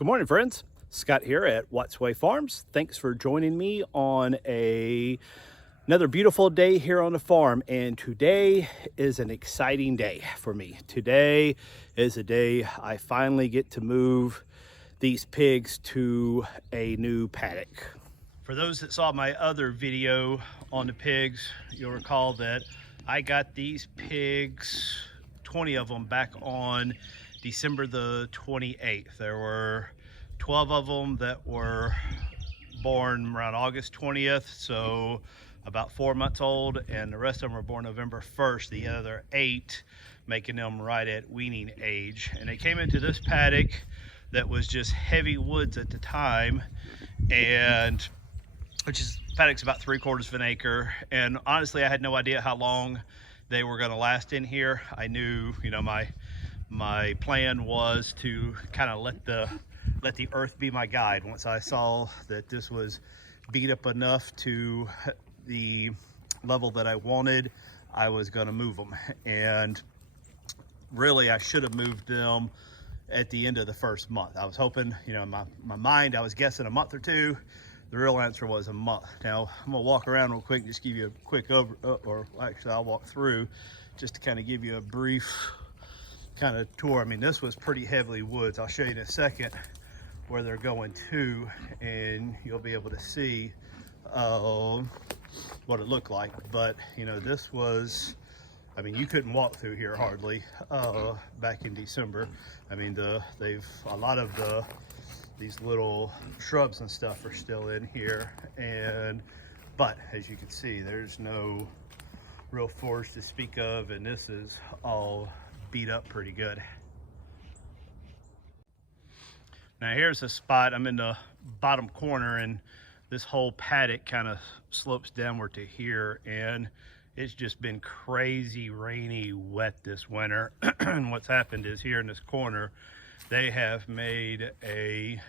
Good morning, friends. Scott here at Watts Way Farms. Thanks for joining me on another beautiful day here on the farm. And today is an exciting day for me. Today is a day I finally get to move these pigs to a new paddock. For those that saw my other video on the pigs, you'll recall that I got these pigs, 20 of them, back on December the 28th. There were 12 of them that were born around August 20th, so about 4 months old, and the rest of them were born November 1st, the other 8 making them right at weaning age. And they came into this paddock that was just heavy woods at the time, and paddock's about 3/4 of an acre, and honestly I had no idea how long they were going to last in here. I knew, my plan was to kind of let the earth be my guide. Once I saw that this was beat up enough to the level that I wanted, I was going to move them. And really I should have moved them at the end of the first month. I was hoping, in my mind I was guessing a month or two. The real answer was a month. Now I'm gonna walk around real quick and just give you a quick I'll walk through just to kind of give you a brief kind of tour. I mean, this was pretty heavily woods. I'll show you in a second where they're going to, and you'll be able to see what it looked like. But this was, you couldn't walk through here hardly back in December. I mean, a lot of these little shrubs and stuff are still in here, but as you can see, there's no real forest to speak of, and this is all beat up pretty good. Now here's a spot. I'm in the bottom corner, and this whole paddock kind of slopes downward to here, and it's just been crazy rainy, wet this winter. And what's happened is here in this corner, they have made a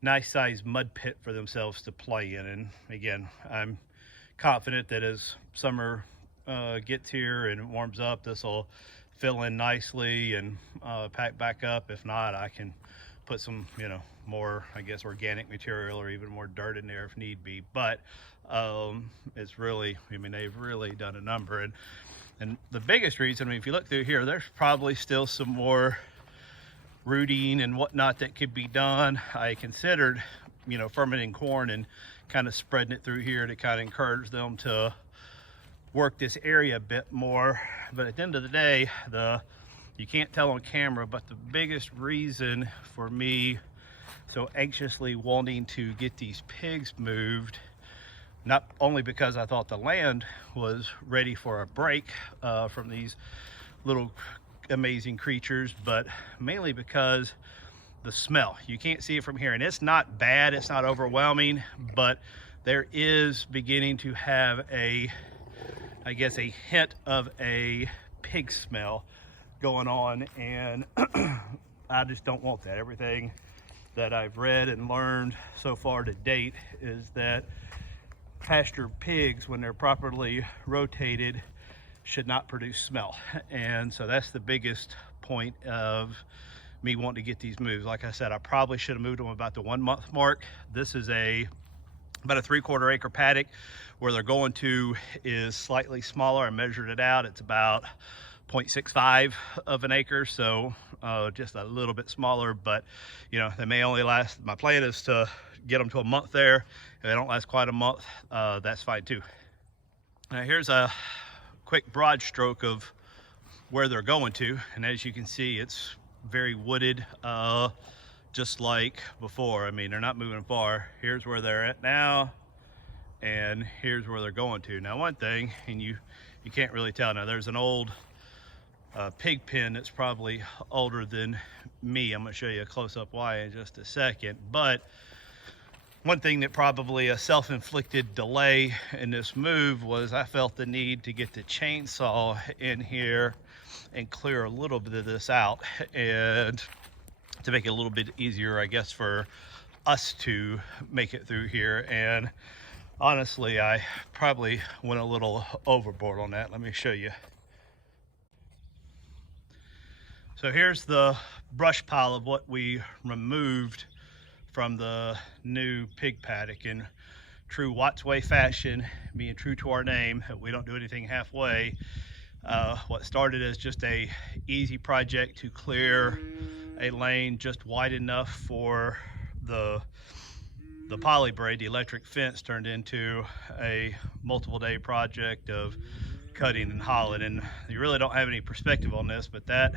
nice sized mud pit for themselves to play in. And again, I'm confident that as summer gets here and it warms up, this will fill in nicely and pack back up. If not, I can put some more, I guess, organic material or even more dirt in there if need be. But it's really, they've really done a number. And the biggest reason, if you look through here, there's probably still some more rooting and whatnot that could be done. I considered fermenting corn and kind of spreading it through here to kind of encourage them to work this area a bit more. But at the end of the day, you can't tell on camera, but the biggest reason for me so anxiously wanting to get these pigs moved, not only because I thought the land was ready for a break from these little amazing creatures, but mainly because the smell. You can't see it from here, and it's not bad, it's not overwhelming, but there is beginning to have a hint of a pig smell going on, and I just don't want that. Everything that I've read and learned so far to date is that pasture pigs, when they're properly rotated, should not produce smell. And so that's the biggest point of me wanting to get these moves. Like I said, I probably should have moved them about the 1 month mark. This is about a 3/4 acre paddock. Where they're going to is slightly smaller. I measured it out. It's about 0.65 of an acre, so just a little bit smaller. But they may only last, my plan is to get them to a month there. If they don't last quite a month, that's fine too. Now here's a quick broad stroke of where they're going to, and as you can see, it's very wooded, just like before. They're not moving far. Here's where they're at now, and here's where they're going to. Now one thing, and you can't really tell, now there's an old pig pen that's probably older than me. I'm going to show you a close-up why in just a second. But one thing that probably a self-inflicted delay in this move was I felt the need to get the chainsaw in here and clear a little bit of this out, and to make it a little bit easier, I guess, for us to make it through here. And honestly, I probably went a little overboard on that. Let me show you. So here's the brush pile of what we removed from the new pig paddock in true Watts Way fashion, being true to our name. We don't do anything halfway. What started as just a easy project to clear a lane just wide enough for the poly braid, the electric fence, turned into a multiple day project of cutting and hauling. And you really don't have any perspective on this, but that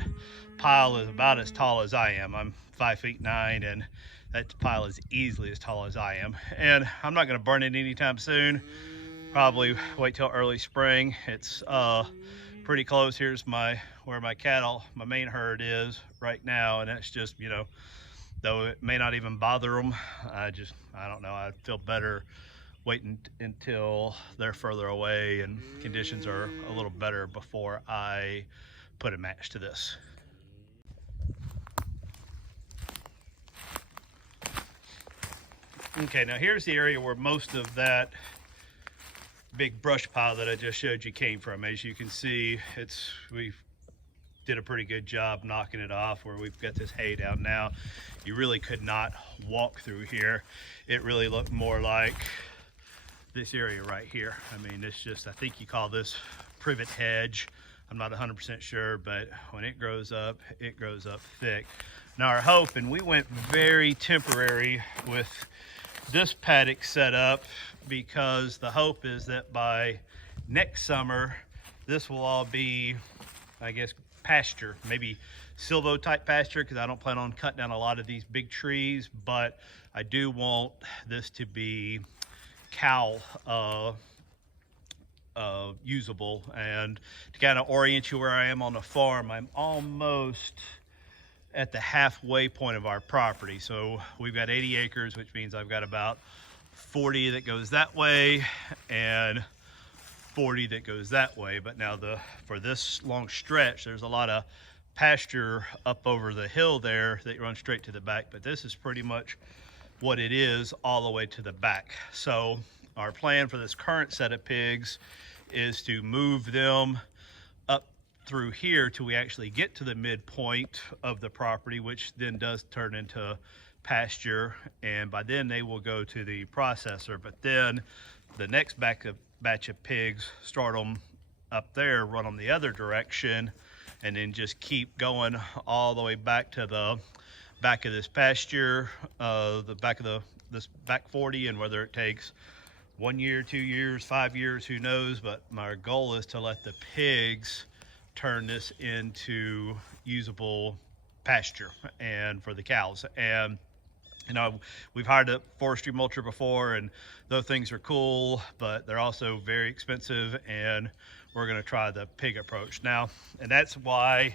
pile is about as tall as I am. I'm 5'9", and that pile is easily as tall as I am. And I'm not going to burn it anytime soon. Probably wait till early spring. It's pretty close. Here's where my cattle, my main herd, is right now, and that's just, you know, though it may not even bother them, I don't know, I feel better waiting until they're further away and conditions are a little better before I put a match to this. Okay, now here's the area where most of that big brush pile that I just showed you came from. As you can see, we did a pretty good job knocking it off where we've got this hay down now. You really could not walk through here. It really looked more like this area right here. I mean, it's just, I think you call this privet hedge. I'm not 100% sure, but when it grows up thick. Now our hope, and we went very temporary with this paddock setup, because the hope is that by next summer, this will all be, I guess, pasture, maybe silvo type pasture, because I don't plan on cutting down a lot of these big trees, but I do want this to be cow usable. And to kind of orient you where I am on the farm, I'm almost at the halfway point of our property. So we've got 80 acres, which means I've got about 40 that goes that way and 40 that goes that way. But now for this long stretch, there's a lot of pasture up over the hill there that runs straight to the back, but this is pretty much what it is all the way to the back. So our plan for this current set of pigs is to move them up through here till we actually get to the midpoint of the property, which then does turn into pasture, and by then they will go to the processor. But then the next batch of pigs, start them up there, run them the other direction, and then just keep going all the way back to the back of this pasture, the back of this back 40, and whether it takes 1 year, 2 years, 5 years, who knows. But my goal is to let the pigs turn this into usable pasture and for the cows. And you know, we've hired a forestry mulcher before, and those things are cool, but they're also very expensive, and we're going to try the pig approach now. And that's why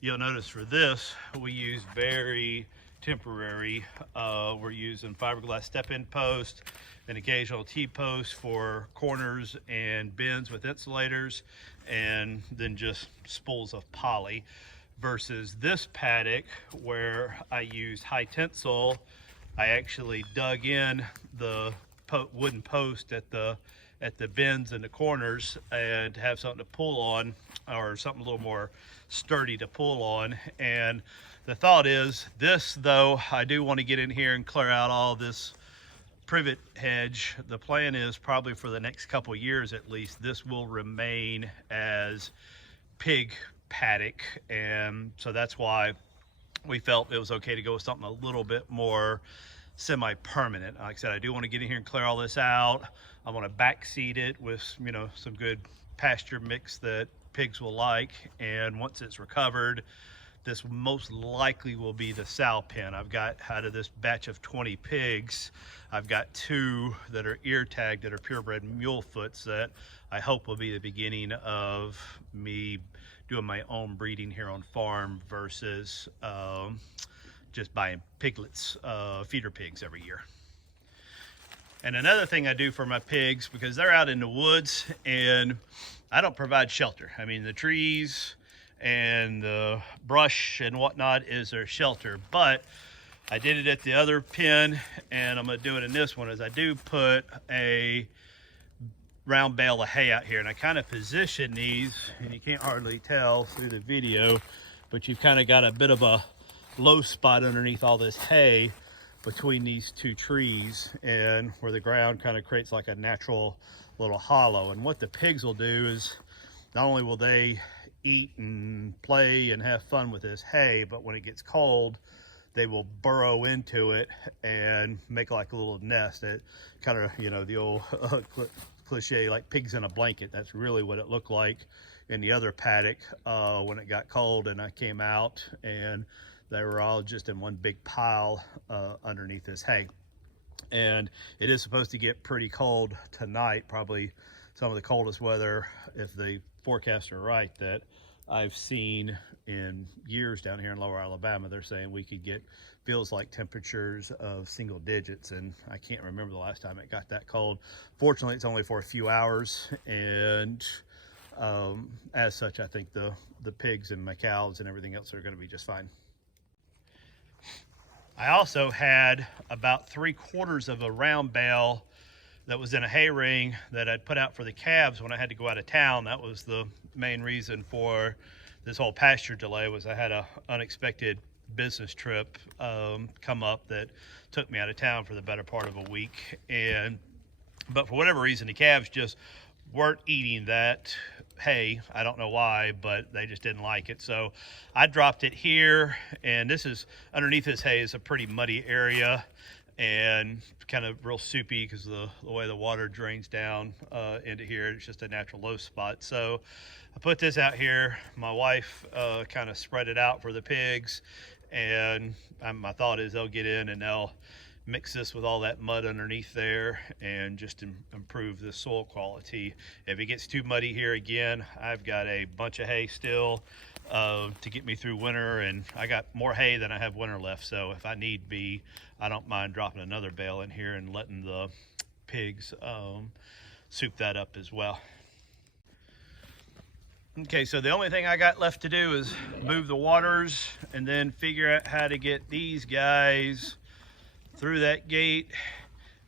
you'll notice for this, we use very temporary. We're using fiberglass step-in post, an occasional T-post for corners and bends with insulators, and then just spools of poly, versus this paddock where I used high tensile. I actually dug in the wooden post at the bends and the corners, and to have something to pull on, or something a little more sturdy to pull on. And the thought is this, though I do want to get in here and clear out all this privet hedge, the plan is probably for the next couple years at least, this will remain as pig paddock. And so that's why we felt it was okay to go with something a little bit more semi-permanent. Like I said, I do want to get in here and clear all this out. I want to backseed it with, you know, some good pasture mix that pigs will like. And once it's recovered, this most likely will be the sow pen. I've got, out of this batch of 20 pigs, I've got 2 that are ear tagged that are purebred mule foots that I hope will be the beginning of me doing my own breeding here on farm versus just buying piglets, feeder pigs every year. And another thing I do for my pigs, because they're out in the woods and I don't provide shelter. I mean, the trees and the brush and whatnot is their shelter, but I did it at the other pen, and I'm gonna do it in this one, is I do put a round bale of hay out here, and I kind of position these, and you can't hardly tell through the video, but you've kind of got a bit of a low spot underneath all this hay. between these two trees, and where the ground kind of creates like a natural little hollow. And what the pigs will do is, not only will they eat and play and have fun with this hay, but when it gets cold, they will burrow into it and make like a little nest. It kind of, you know, the old cliche, like pigs in a blanket. That's really what it looked like in the other paddock when it got cold and I came out, and they were all just in one big pile underneath this hay. And it is supposed to get pretty cold tonight, probably some of the coldest weather, if the forecasts are right, that I've seen in years down here in lower Alabama. They're saying we could get, feels like temperatures of single digits, and I can't remember the last time it got that cold. Fortunately, it's only for a few hours, and as such, I think the pigs and my cows and everything else are going to be just fine. I also had about 3/4 of a round bale that was in a hay ring that I'd put out for the calves when I had to go out of town. That was the main reason for this whole pasture delay, was I had a unexpected business trip come up that took me out of town for the better part of a week. But for whatever reason, the calves just weren't eating that hay. I don't know why, but they just didn't like it. So I dropped it here, and this is, underneath this hay is a pretty muddy area and kind of real soupy because of the way the water drains down into here. It's just a natural low spot. So I put this out here. My wife kind of spread it out for the pigs, and my thought is they'll get in and they'll mix this with all that mud underneath there and just improve the soil quality. If it gets too muddy here again, I've got a bunch of hay still to get me through winter, and I got more hay than I have winter left. So if I need be, I don't mind dropping another bale in here and letting the pigs soup that up as well. Okay, so the only thing I got left to do is move the waters and then figure out how to get these guys through that gate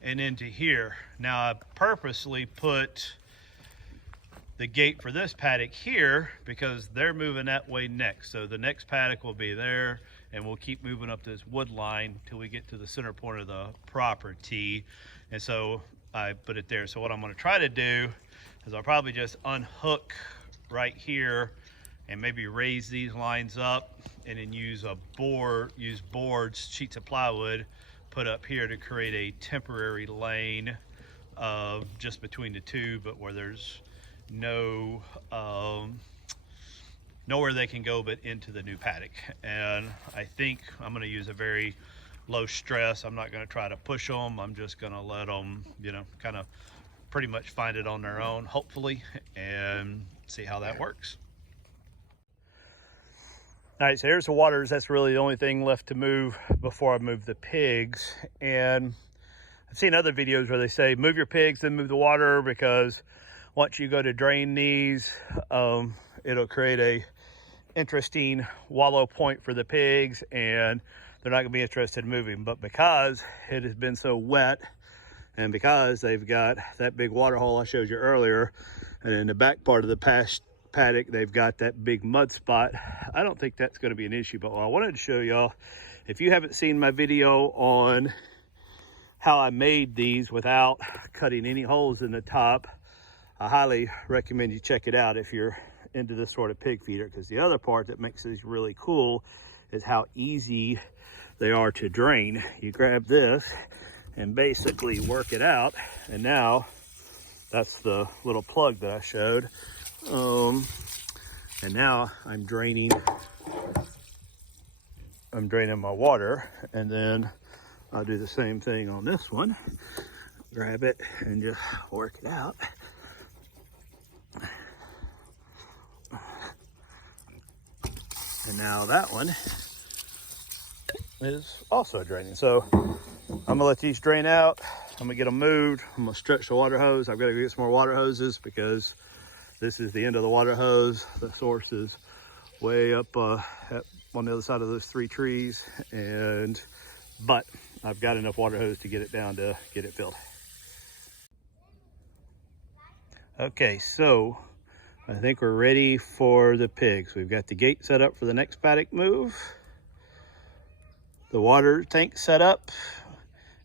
and into here. Now, I purposely put the gate for this paddock here because they're moving that way next. So the next paddock will be there, and we'll keep moving up this wood line till we get to the center point of the property. And so I put it there. So what I'm going to try to do is I'll probably just unhook right here and maybe raise these lines up, and then use boards, sheets of plywood, put up here to create a temporary lane just between the two, but where there's no nowhere they can go but into the new paddock. And I think I'm going to use a very low stress. I'm not going to try to push them. I'm just going to let them, you know, kind of pretty much find it on their own, hopefully, and see how that works. All right, so here's the waters. That's really the only thing left to move before I move the pigs. And I've seen other videos where they say move your pigs, then move the water, because once you go to drain these, it'll create a interesting wallow point for the pigs, and they're not gonna be interested in moving. But because it has been so wet, and because they've got that big water hole I showed you earlier, and in the back part of the paddock they've got that big mud spot, I don't think that's going to be an issue. But what I wanted to show y'all, if you haven't seen my video on how I made these without cutting any holes in the top, I highly recommend you check it out if you're into this sort of pig feeder, because the other part that makes these really cool is how easy they are to drain. You grab this and basically work it out, and now that's the little plug that I showed. And now I'm draining my water, and then I'll do the same thing on this one. Grab it and just work it out. And now that one is also draining. So I'm gonna let these drain out. I'm gonna get them moved. I'm gonna stretch the water hose. I've got to get some more water hoses because this is the end of the water hose. The source is way up on the other side of those 3 trees, but I've got enough water hose to get it down to get it filled. Okay, so I think we're ready for the pigs. We've got the gate set up for the next paddock move. The water tank set up.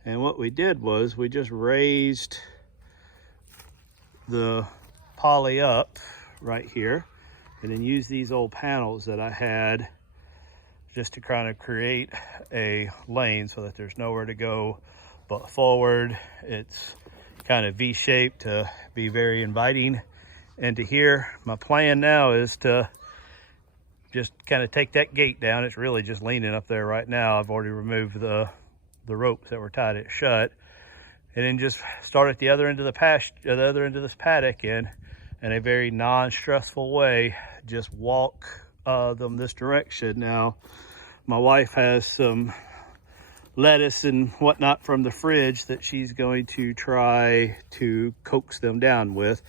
And what we did was we just raised the poly up right here, and then used these old panels that I had just to kind of create a lane so that there's nowhere to go but forward. It's kind of V-shaped to be very inviting into here. My plan now is to just kind of take that gate down. It's really just leaning up there right now. I've already removed the ropes that were tied it shut, and then just start at the other end of the other end of this paddock, and in a very non-stressful way, just walk them this direction. Now, my wife has some lettuce and whatnot from the fridge that she's going to try to coax them down with.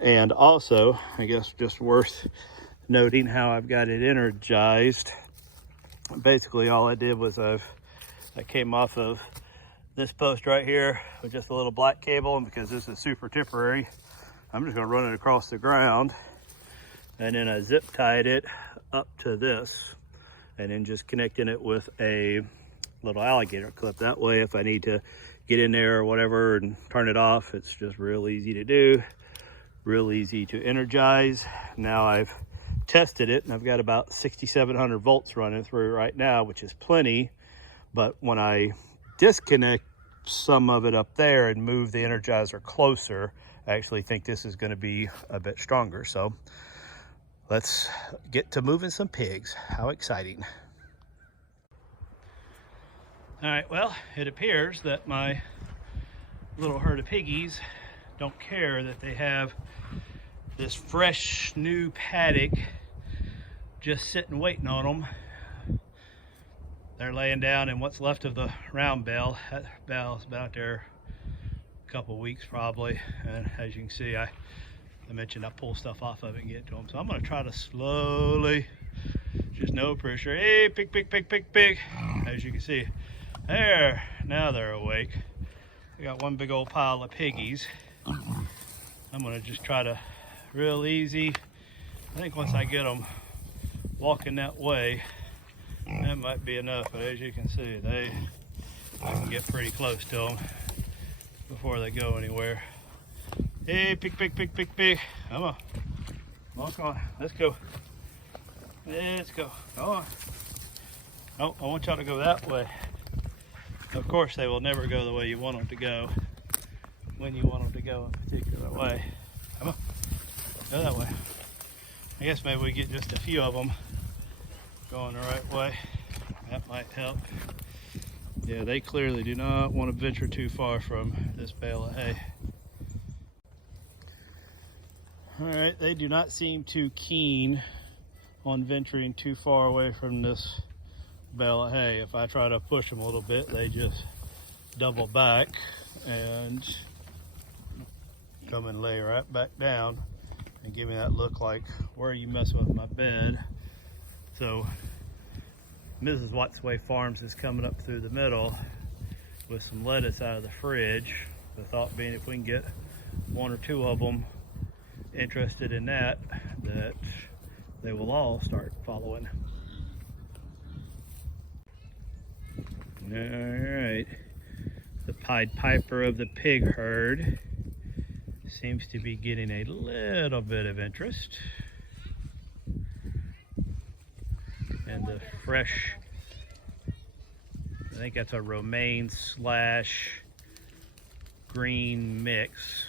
And also, I guess just worth noting how I've got it energized. Basically, all I did was I came off of this post right here with just a little black cable, and because this is super temporary, I'm just gonna run it across the ground, and then I zip tied it up to this, and then just connecting it with a little alligator clip. That way, if I need to get in there or whatever and turn it off, it's just real easy to do, real easy to energize. Now I've tested it, and I've got about 6,700 volts running through right now, which is plenty. But when I disconnect some of it up there and move the Energizer closer, I actually think this is going to be a bit stronger. So let's get to moving some pigs. How exciting. All right, well, it appears that my little herd of piggies don't care that they have this fresh new paddock just sitting waiting on them. They're laying down in what's left of the round bale. That bale's been out there a couple weeks probably, and as you can see, I mentioned I pull stuff off of it and get to them. So I'm going to try to slowly, just no pressure. Hey, pig, pig, pig, pig, pig. As you can see, there, now they're awake. I got one big old pile of piggies. I'm going to just try to real easy. I think once I get them walking that way, that might be enough, but as you can see, I can get pretty close to them before they go anywhere. Hey, pig, pig, pig, pig, pig. Come on. Walk on. Let's go. Let's go. Come on. Oh, I want y'all to go that way. Of course, they will never go the way you want them to go when you want them to go a particular way. Come on. Go that way. I guess maybe we get just a few of them going the right way. That might help. Yeah, they clearly do not want to venture too far from this bale of hay. All right, they do not seem too keen on venturing too far away from this bale of hay. If I try to push them a little bit, they just double back and come and lay right back down and give me that look like, where are you messing with my bed? So Mrs. Wattsway Farms is coming up through the middle with some lettuce out of the fridge. The thought being, if we can get one or two of them interested in that they will all start following. All right, the Pied Piper of the pig herd seems to be getting a little bit of interest. And the fresh, I think that's a romaine slash green mix.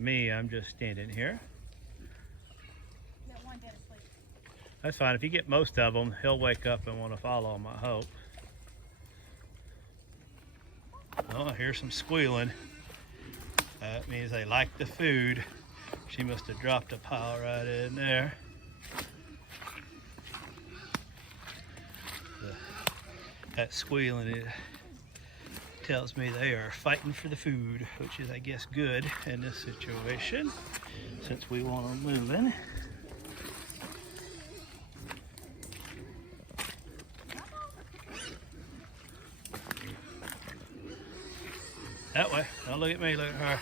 Me, I'm just standing here. That's fine. If you get most of them, he'll wake up and want to follow them, I hope. Oh, I hear some squealing. That means they like the food. She must have dropped a pile right in there. That squealing, it tells me they are fighting for the food, which is, I guess, good in this situation, since we want them moving. That way. Don't look at me, look at her.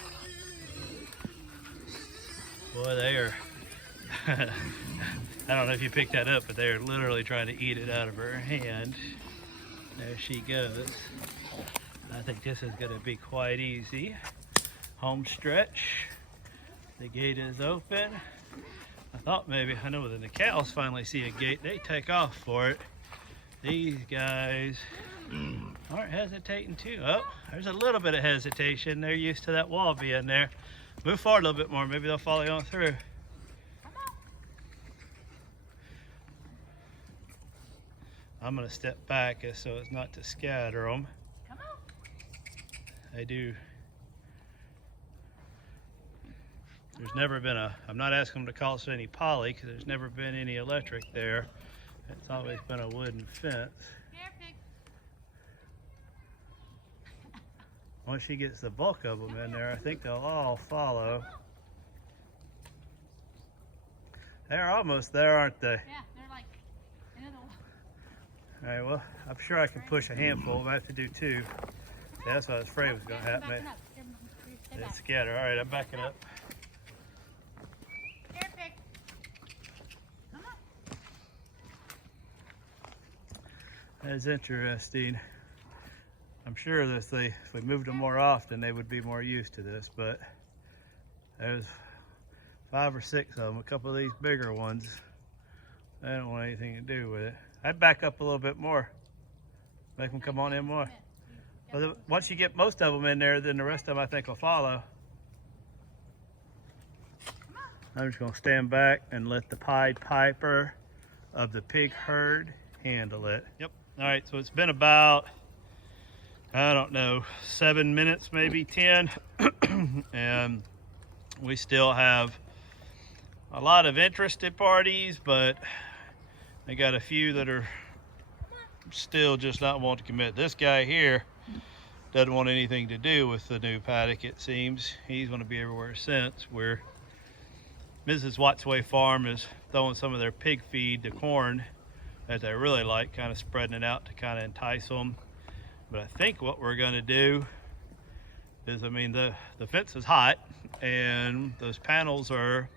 Boy, they are I don't know if you picked that up, but they're literally trying to eat it out of her hand. There she goes. I think this is going to be quite easy. Home stretch. The gate is open. I thought maybe, I know when the cows finally see a gate, they take off for it. These guys aren't hesitating too. Oh, there's a little bit of hesitation. They're used to that wall being there. Move forward a little bit more. Maybe they'll follow you on through. I'm going to step back so as not to scatter them. Come on. They do. There's never been I'm not asking them to call us any poly because there's never been any electric there. It's always been a wooden fence. Once she gets the bulk of them in there, I think they'll all follow. They're almost there, aren't they? Yeah, they're like another one. All right, well, I'm sure I can push a handful. I have to do two. See, that's what I was afraid was going to happen. It's scatter. All right, I'm backing up. That's interesting. I'm sure that if we moved them more often, they would be more used to this, but there's 5 or 6 of them. A couple of these bigger ones, they don't want anything to do with it. I'd back up a little bit more. Make them come on in more. Well, once you get most of them in there, then the rest of them I think will follow. I'm just gonna stand back and let the Pied Piper of the pig herd handle it. Yep. All right, so it's been about, I don't know, 7 minutes, maybe 10. And we still have a lot of interested parties, but they got a few that are still just not wanting to commit. This guy here doesn't want anything to do with the new paddock, it seems. He's going to be everywhere since, where Mrs. Wattsway Farm is throwing some of their pig feed, the corn, that they really like, kind of spreading it out to kind of entice them. But I think what we're going to do is, I mean, the fence is hot and those panels are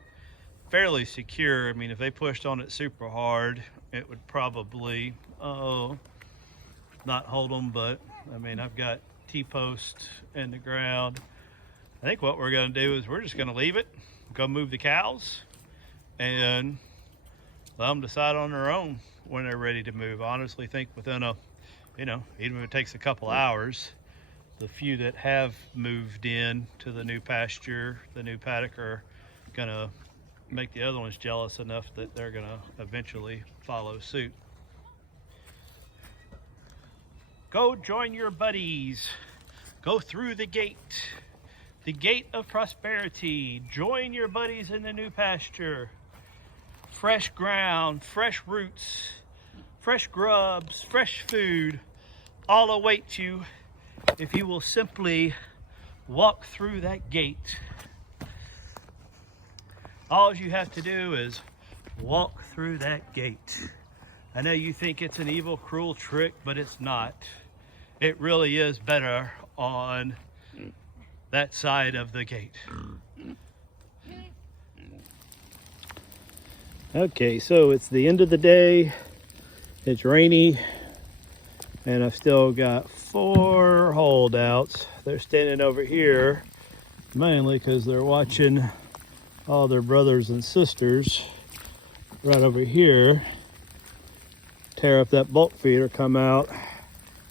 fairly secure. I mean, if they pushed on it super hard, it would probably not hold them, but I mean, I've got T-posts in the ground. I think what we're going to do is we're just going to leave it, go move the cows, and let them decide on their own when they're ready to move. I honestly think within even if it takes a couple hours, the few that have moved in to the new pasture, the new paddock, are gonna make the other ones jealous enough that they're gonna eventually follow suit. Go join your buddies. Go through the gate of prosperity. Join your buddies in the new pasture. Fresh ground, fresh roots, fresh grubs, fresh food, all await you if you will simply walk through that gate. All you have to do is walk through that gate. I know you think it's an evil, cruel trick, but it's not. It really is better on that side of the gate. Okay, so it's the end of the day. It's rainy, and I've still got 4 holdouts. They're standing over here, mainly because they're watching all their brothers and sisters right over here tear up that bulk feeder, come out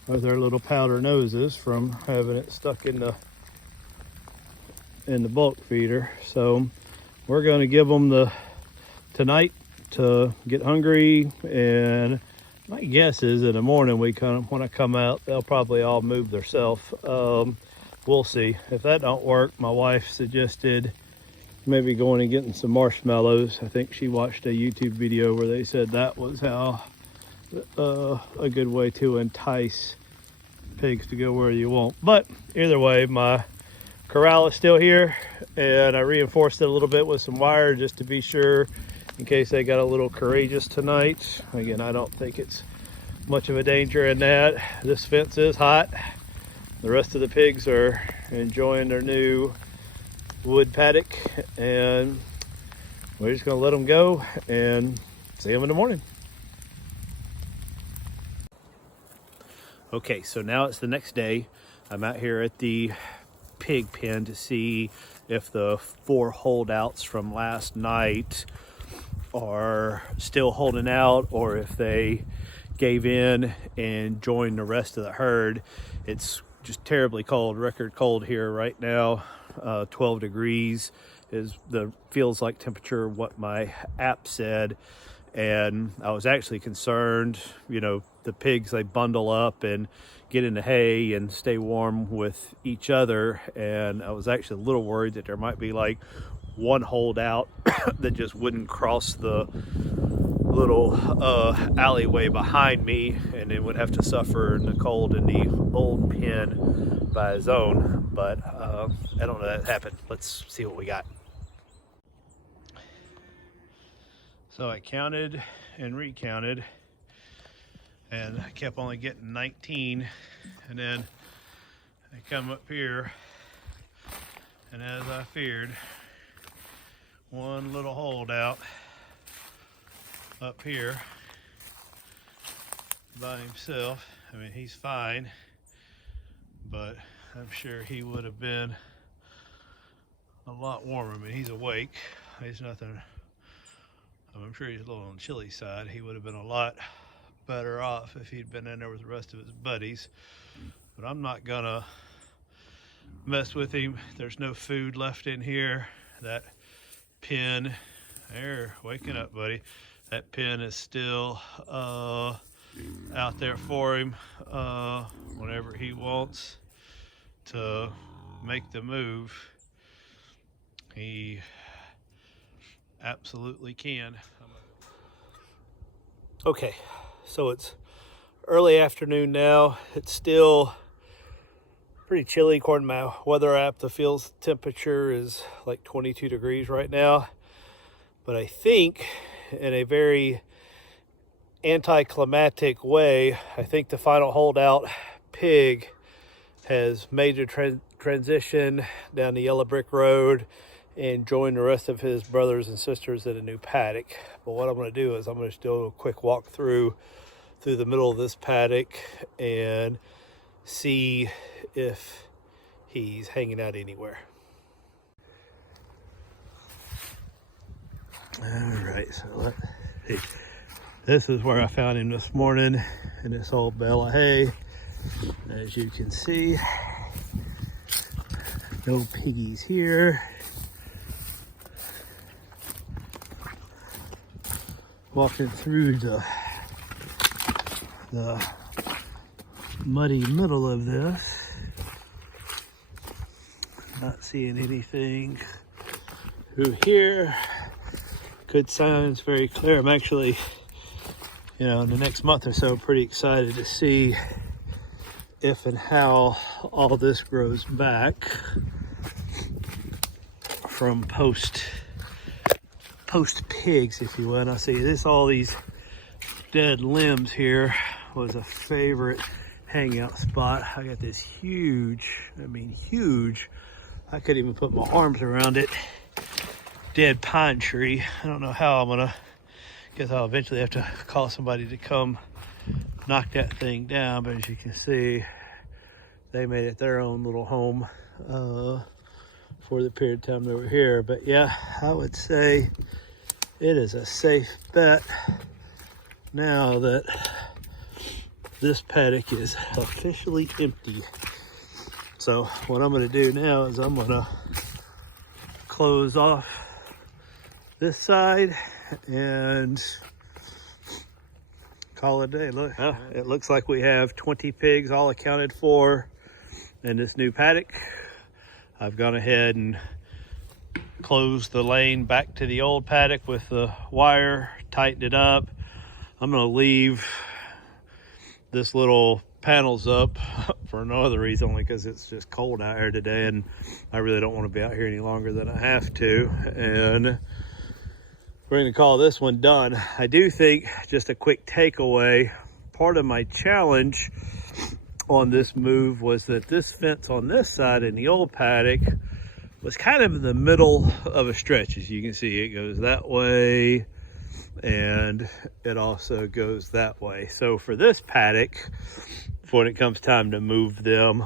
with their little powder noses from having it stuck in the bulk feeder. So we're going to give them tonight to get hungry, and my guess is in the morning when I come out, they'll probably all move themselves. We'll see. If that don't work, my wife suggested maybe going and getting some marshmallows. I think she watched a YouTube video where they said that was how a good way to entice pigs to go where you want. But either way, my corral is still here, and I reinforced it a little bit with some wire just to be sure, in case they got a little courageous tonight. Again, I don't think it's much of a danger in that. This fence is hot. The rest of the pigs are enjoying their new wood paddock, and we're just gonna let them go and See them in the morning. Okay, so now it's the next day. I'm out here at the pig pen to see if the 4 holdouts from last night are still holding out or if they gave in and joined the rest of the herd. It's just terribly cold, record cold here right now. 12 degrees is the feels like temperature, what my app said. And I was actually concerned, the pigs, they bundle up and get in the hay and stay warm with each other. And I was actually a little worried that there might be like one holdout that just wouldn't cross the little alleyway behind me and then would have to suffer in the cold in the old pen by his own. But I don't know that happened. Let's see what we got. So I counted and recounted, and I kept only getting 19, and then I come up here, and as I feared, one little holdout up here by himself. I mean, he's fine, but I'm sure he would have been a lot warmer. I mean, he's awake. He's nothing. I'm sure he's a little on the chilly side. He would have been a lot better off if he'd been in there with the rest of his buddies. But I'm not gonna mess with him. There's no food left in here. That pen, there, waking up, buddy. That pen is still out there for him whenever he wants to make the move. He absolutely can. Okay, so it's early afternoon now. It's still pretty chilly according to my weather app. The field temperature is like 22 degrees right now. But I think in a very anticlimactic way, I think the final holdout pig has made a transition down the yellow brick road and join the rest of his brothers and sisters in a new paddock. But what I'm going to do is I'm going to do a quick walk through the middle of this paddock and see if he's hanging out anywhere. All right, so this is where I found him this morning in this old bale of hay. As you can see, no piggies here. Walking through the muddy middle of this, not seeing anything through here. Good signs, very clear. I'm actually, in the next month or so, pretty excited to see if and how all this grows back from post pigs, if you will. And I see this, all these dead limbs here was a favorite hangout spot. I got this huge, I couldn't even put my arms around it, dead pine tree. I don't know how guess I'll eventually have to call somebody to come knock that thing down, but as you can see, they made it their own little home for the period of time they were here. But yeah, I would say it is a safe bet now that this paddock is officially empty. So what I'm going to do now is I'm going to close off this side and call it a day. Look, it looks like we have 20 pigs all accounted for in this new paddock. I've gone ahead and closed the lane back to the old paddock with the wire, tightened it up. I'm going to leave this little panels up for no other reason, only because it's just cold out here today and I really don't want to be out here any longer than I have to. And we're going to call this one done. I do think, just a quick takeaway, part of my challenge on this move was that this fence on this side in the old paddock was kind of in the middle of a stretch. As you can see, it goes that way and it also goes that way. So for this paddock, when it comes time to move them,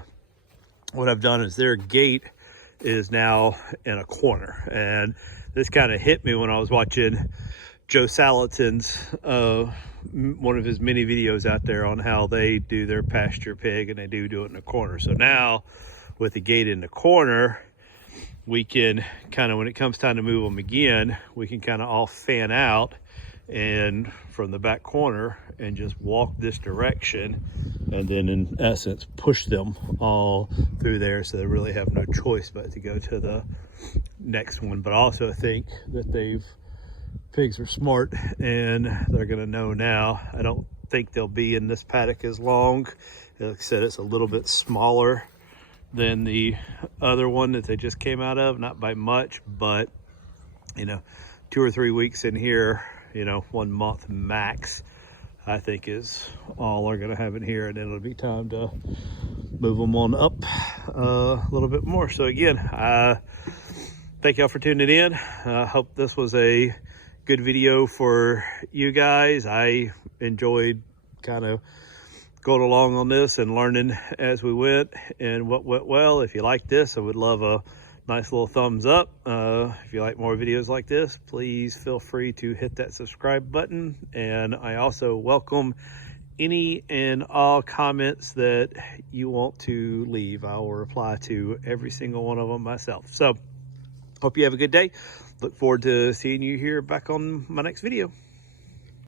what I've done is their gate is now in a corner. And this kind of hit me when I was watching Joe Salatin's one of his many videos out there on how they do their pasture pig, and they do it in a corner. So now with the gate in the corner, we can kind of, when it comes time to move them again, we can kind of all fan out and from the back corner and just walk this direction, and then in essence push them all through there, so they really have no choice but to go to the next one. But I also think that pigs are smart and they're gonna know now. I don't think they'll be in this paddock as long. Like I said, it's a little bit smaller than the other one that they just came out of, not by much, but you know, 2 or 3 weeks in here, you know, 1 month max, I think is all they're gonna have in here, and then it'll be time to move them on up a little bit more. So again, thank y'all for tuning in. I hope this was a good video for you guys. I enjoyed kind of going along on this and learning as we went and what went well. If you like this, I would love a nice little thumbs up. If you like more videos like this, please feel free to hit that subscribe button. And I also welcome any and all comments that you want to leave. I will reply to every single one of them myself. So hope you have a good day. Look forward to seeing you here back on my next video.